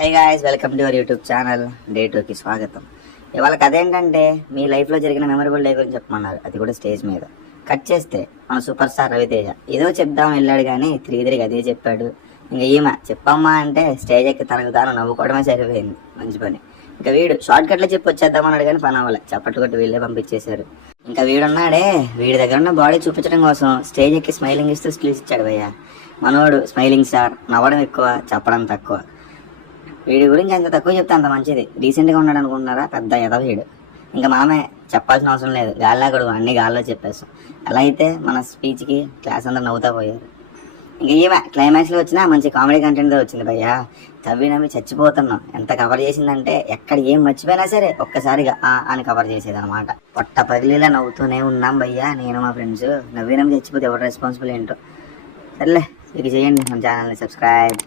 High guys, welcome to your YouTube channel day 2కి స్వాగతం. ఇవాళ కథ ఏంటంటే మీ లైఫ్లో జరిగిన మెమరబుల్ డే గురించి చెప్పమన్నారు, అది కూడా స్టేజ్ మీద. కట్ చేస్తే మన సూపర్ స్టార్ రవితేజ ఏదో చెప్దాం వెళ్ళాడు కానీ తిరిగి అదే చెప్పాడు. ఇంకా ఈమె చెప్పమ్మా అంటే స్టేజ్ ఎక్కి తనకు తాను నవ్వుకోవడమే సరిపోయింది. మంచి పని. ఇంకా వీడు షార్ట్ కట్లో చెప్పి వచ్చేద్దామన్నాడు కానీ పని అవ్వలే, చప్పట్లు కొట్టి వీళ్ళే పంపించేశారు. ఇంకా వీడున్నాడే, వీడి దగ్గర ఉన్న బాడీ చూపించడం కోసం స్టేజ్ ఎక్కి స్మైలింగ్ ఇస్తూ స్కిల్స్ ఇచ్చాడు భయ్య. మనోడు స్మైలింగ్ స్టార్, నవ్వడం ఎక్కువ, చెప్పడం తక్కువ. వీడి గురించి ఎంత తక్కువ చెప్తే అంత మంచిది. రీసెంట్గా ఉన్నాడు అనుకుంటున్నారా, పెద్ద ఎదవ వీడు. ఇంకా మనమే చెప్పాల్సిన అవసరం లేదు, గాల్లో కొడుకు అన్ని గాల్లో చెప్పేస్తాం. ఎలా అయితే మన స్పీచ్కి క్లాస్ అందరూ నవ్వుతా పోయారు. ఇంక ఈమె క్లైమాక్స్లో వచ్చినా మంచి కామెడీ కంటెంట్తో వచ్చింది భయ్యా. నవ్వి చచ్చిపోతున్నాం. ఎంత కవర్ చేసిందంటే ఎక్కడ ఏం మర్చిపోయినా సరే ఒక్కసారిగా అని కవర్ చేసేది అనమాట. పొట్ట పగిలిలా నవ్వుతూనే ఉన్నాం భయ్యా, నేను మా ఫ్రెండ్స్. నవ్వి చచ్చిపోతే ఎవరు రెస్పాన్సిబుల్ ఏంటో. సర్లే, ఇది చేయండి మన ఛానల్ని సబ్స్క్రైబ్.